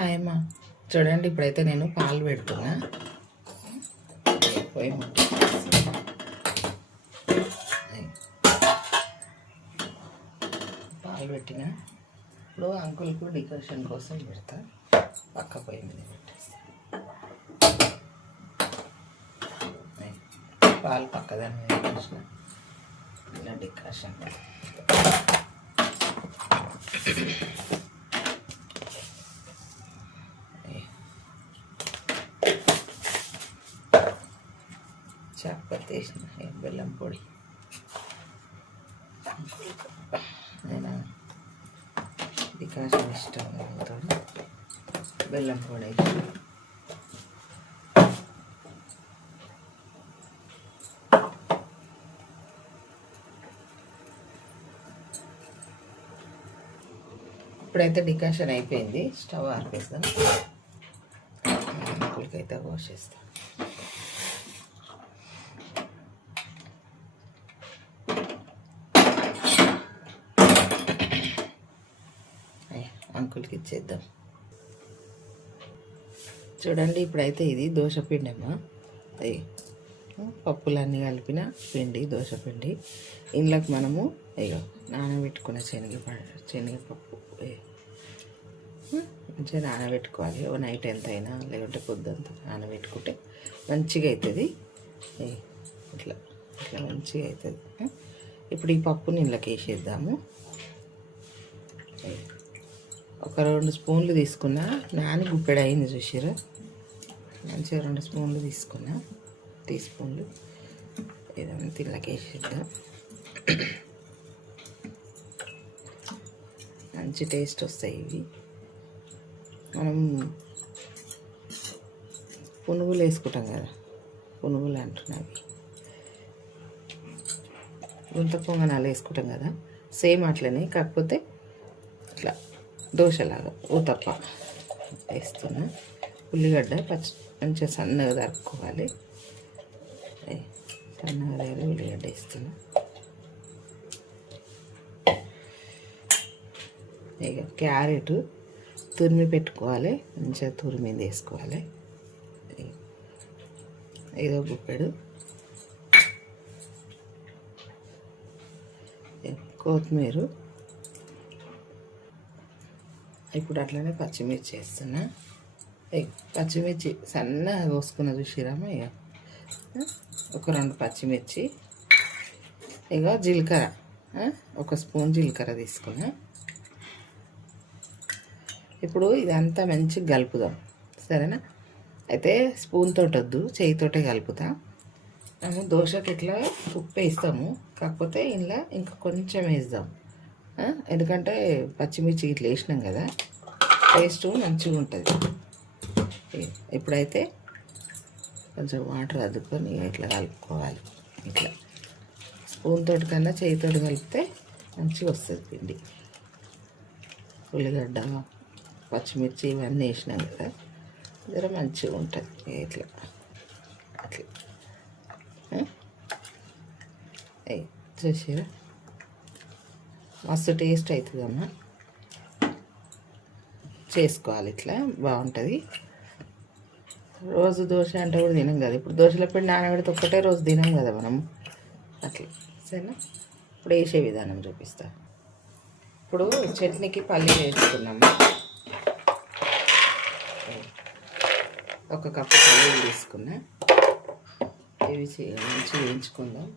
Hi అమ్మా. చూడండి, ఇప్పుడైతే నేను పాలు పెడుతున్నా. పోయి పాలు పెట్టిన ఇప్పుడు అంకుల్కు డికాషన్ కోసం పెడతా. పక్క పొయ్యి మీద పెట్టేస్తా. పాలు పక్కదాని మీద పెట్టేసిన ఇలా డికాషన్ చాపత్తి వేసిన బెల్లం పొడి. నేను డికాషన్ ఇష్టం అవుతాను. బెల్లం పొడి వేసి ఇప్పుడైతే డికాషన్ అయిపోయింది. స్టవ్ ఆర్పేస్తాం. అంకుల్కైతే పోసేస్తాం. అంకుల్కి ఇచ్చేద్దాం. చూడండి, ఇప్పుడైతే ఇది దోశపిండి అమ్మ. అది పప్పులన్నీ కలిపిన పిండి, దోశపిండి. ఇంట్లోకి మనము అయ్యో నానబెట్టుకున్న శనగపప్పు మంచిగా నానబెట్టుకోవాలి. ఓ నైట్ ఎంత అయినా లేకుంటే పొద్దుంతా నానబెట్టుకుంటే మంచిగా అవుతుంది. ఇట్లా ఇట్లా మంచిగా అవుతుంది. ఇప్పుడు ఈ పప్పుని ఇంట్లోకి వేసేద్దాము. ఒక 2 స్పూన్లు తీసుకున్నా. నాని గుప్పెడు అయింది చూసారా. మంచిగా 2 స్పూన్లు తీసుకున్నా. టీ స్పూన్లు ఇదంతా ఇంట్లోకి వేసేద్దాం. మంచి టేస్ట్ వస్తాయి ఇవి. మనం పునుగులు వేసుకుంటాం కదా, పునుగులు అంటున్నవి గుంత పొంగనాలు వేసుకుంటాం కదా, సేమ్ అట్లనే. కాకపోతే ఇట్లా దోశలాగా ఊతప్ప వేస్తున్నా. ఉల్లిగడ్డ మంచిగా సన్నగా తరుక్కోవాలి. సన్నగా తరిగి ఉల్లిగడ్డ వేస్తున్నా. ఇక క్యారెట్ తురిమి పెట్టుకోవాలి. మంచిగా తురిమింది వేసుకోవాలి. ఏదో గుప్పెడు కొత్తిమీర. ఇప్పుడు అట్లనే పచ్చిమిర్చి వేస్తున్నా. పచ్చిమిర్చి సన్నగా కోసుకున్న చూసిరామా. ఇక ఒక 2 పచ్చిమిర్చి. ఇక జీలకర్ర 1 స్పూన్ జీలకర్ర తీసుకున్నా. ఇప్పుడు ఇదంతా మంచిగా కలుపుదాం, సరేనా. అయితే స్పూన్ తోటి వద్దు, చేయితోటే కలుపుతా. మేము దోశకి ఇట్లా ఉప్పు వేస్తాము, కాకపోతే ఇంట్లో ఇంకా కొంచెం వేద్దాం. ఎందుకంటే పచ్చిమిర్చి ఇట్లా వేసినాం కదా, టేస్ట్ మంచిగా ఉంటుంది. ఇప్పుడైతే కొంచెం వాటర్ అద్దుకొని ఇట్లా కలుపుకోవాలి. ఇట్లా స్పూన్ తోటి కన్నా చేయితోటి కలిపితే మంచిగా వస్తుంది పిండి. ఉల్లిగడ్డ, పచ్చిమిర్చి ఇవన్నీ వేసినాం కదా, జర మంచిగా ఉంటుంది. ఇట్లా అట్లా చూసారా, మస్తు టేస్ట్ అవుతుందమ్మా. చేసుకోవాలి ఇట్లా, బాగుంటుంది. రోజు దోశ అంటే కూడా తినం కదా. ఇప్పుడు దోశల పిండి నానబెడితే ఒక్కటే రోజు తినం కదా మనం. అట్లా సరేనా. ఇప్పుడు వేసే విధానం చూపిస్తా. ఇప్పుడు చట్నీకి పల్లీలు వేసుకున్నాము. 1 కప్పు పల్లీలు తీసుకున్నా. ఇవి మంచిగా వేయించుకుందాం.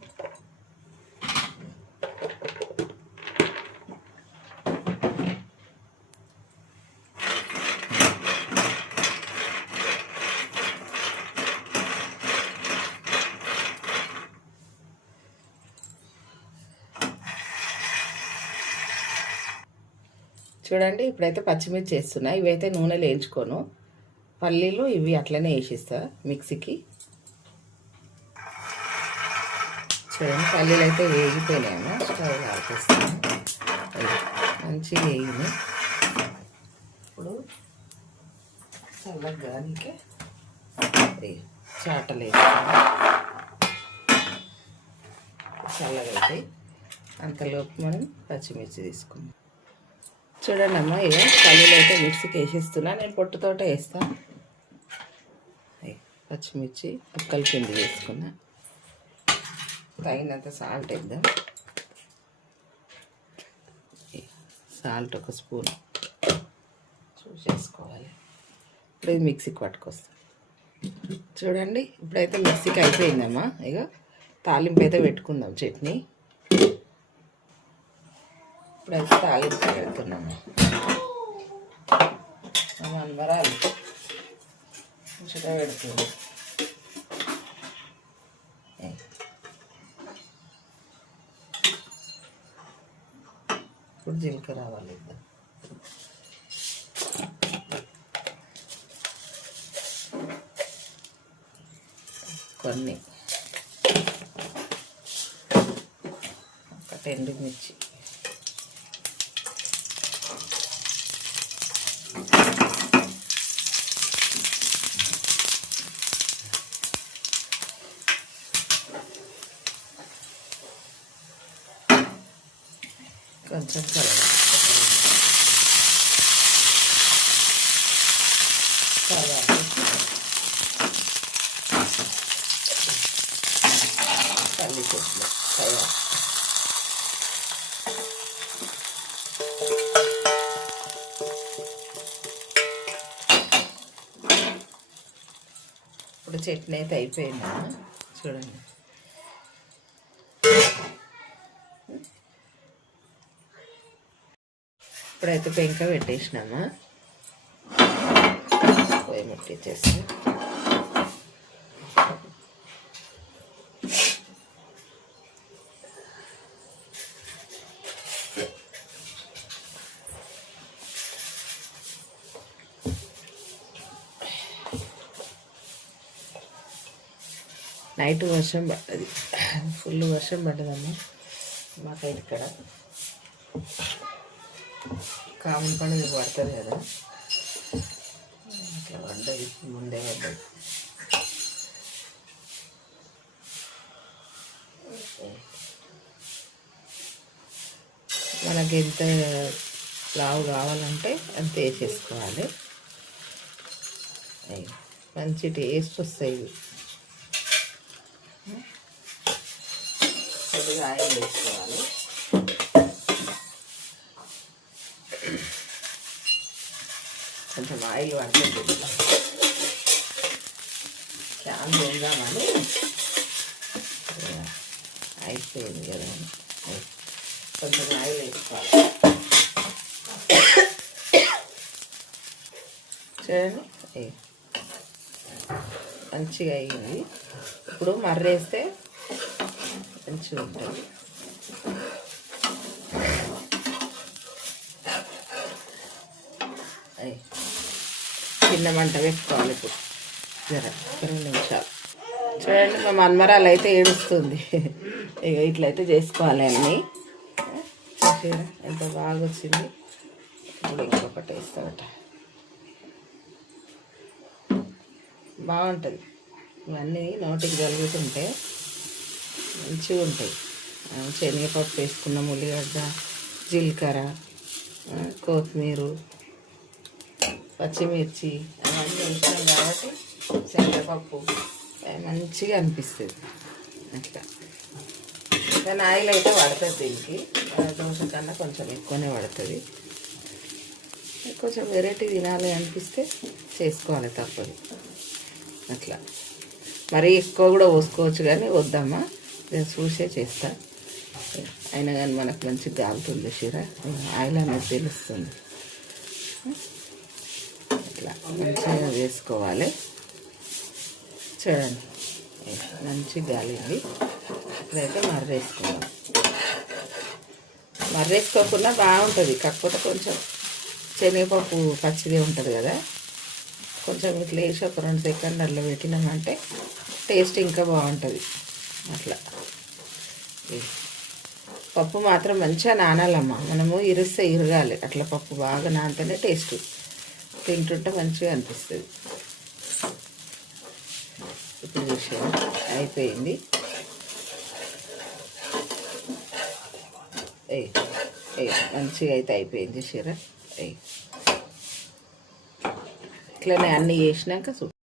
చూడండి, ఇప్పుడైతే పచ్చిమిర్చి వేస్తున్నా. ఇవైతే నూనెలో వేయించుకోను. పల్లీలు ఇవి అట్లనే వేసిస్తా మిక్సీకి. చూడండి, పల్లీలు అయితే వేగిపోయినాయమ్మా. స్టవ్ ఆపేస్తాను. మంచిగా వేగినాయి. ఇప్పుడు చల్లగానికే చాటలు వేస్తాను. చల్లగా అయితే అంతలోపు మనం పచ్చిమిర్చి తీసుకుందాం. చూడండి అమ్మ, ఇక పల్లీలు అయితే మిక్సీకి వేసిస్తున్నా. నేను పొట్టుతోటే వేస్తాను. పచ్చిమిర్చి ముక్కలు కింద వేసుకున్నా. తగినంత సాల్ట్ వేద్దాం. సాల్ట్ ఒక స్పూన్ చూసేసుకోవాలి. ఇప్పుడు ఇది మిక్సీకి పట్టుకొస్తాం. చూడండి, ఇప్పుడైతే మిక్సీకి అయిపోయిందమ్మా. ఇక తాలింపు అయితే పెట్టుకుందాం. చట్నీ ఇప్పుడైతే తాలింపు పెడుతున్నాము. మనమరాలు మంచిగా పెడుతుంది. ఇప్పుడు జీలకర్ర రావాలి. కొన్ని ఒక ఎండుమిర్చి, కొంచెం పల్లి చెట్లు తయారు. ఇప్పుడు చట్నీ అయితే అయిపోయిందా చూడండి. ఇప్పుడైతే పెంక పెట్టేసినామా. పొయ్యి ముట్టించేసి నైట్ వర్షం పడ్డది. ఫుల్ వర్షం పడ్డదమ్మా మాకైతే. ఇక్కడ కామన్ పండుగ పడుతుంది కదా, అట్లా పడ్డది. ముందే పడ్డది. మనకి ఎంత లావు కావాలంటే అంత వేసేసుకోవాలి. మంచి టేస్ట్ వస్తాయి. కొద్దిగా ఆయిల్ వేసుకోవాలి. కొంచెం ఆయిల్ పడుతుంది. క్యాన్ వేద్దామని అయిపోయింది కదా, కొంచెం ఆయిల్ వేసుకోవాలి. చూడండి, మంచిగా అయ్యింది. ఇప్పుడు మర్రేస్తే మంచిగా ఉంటుంది. చిన్న మంట పెట్టుకోవాలి. ఇప్పుడు జర 2 నిమిషాలు. చూడండి, మా మన్మరాలు అయితే ఏడుస్తుంది. ఇక ఇట్లయితే చేసుకోవాలి అన్నీ. చూసారా ఎంత బాగా వచ్చింది. ఇప్పుడు ఇంకొకటి వేస్తామట. బాగుంటుంది. ఇవన్నీ నోటికి జరుగుతుంటే మంచిగా ఉంటాయి. శనగపప్పు వేసుకున్నాం, ఉల్లిగడ్డ, జీలకర్ర, కొత్తిమీర, పచ్చిమిర్చి అవన్నీ వేసాం కాబట్టి శనగపప్పు మంచిగా అనిపిస్తుంది. అట్లా కానీ ఆయిల్ అయితే పడుతుంది. దీనికి దోశ కన్నా కొంచెం ఎక్కువనే పడుతుంది. కొంచెం వెరైటీ తినాలి అనిపిస్తే చేసుకోవాలి, తప్పదు. అట్లా మరీ ఎక్కువ కూడా పోసుకోవచ్చు, కానీ వద్దమ్మా, నేను చూసే చేస్తా. అయినా కానీ మనకు మంచిగా కాలుతుంది చీర. ఆయిల్ అనేది తెలుస్తుంది. ఇట్లా మంచిగా వేసుకోవాలి. చూడండి, మంచిగా గాలింది. ఇప్పుడైతే మర్రేసుకోవాలి. మర్రేసుకోకుండా బాగుంటుంది. కాకపోతే కొంచెం శనగపప్పు పచ్చిదే ఉంటుంది కదా, కొంచెం ఇట్లా వేసి ఒక 2 సెకండ్ అట్లా పెట్టినామంటే టేస్ట్ ఇంకా బాగుంటుంది. అట్లా పప్పు మాత్రం మంచిగా నానాలమ్మా. మనము ఇరిస్తే ఇరగాలి. అట్లా పప్పు బాగా నానితేనే టేస్ట్, తింటుంటే మంచిగా అనిపిస్తుంది. ఇప్పుడు చూసాను అయిపోయింది. మంచిగా అయితే అయిపోయింది చీర. ఇట్లనే అన్నీ వేసినాక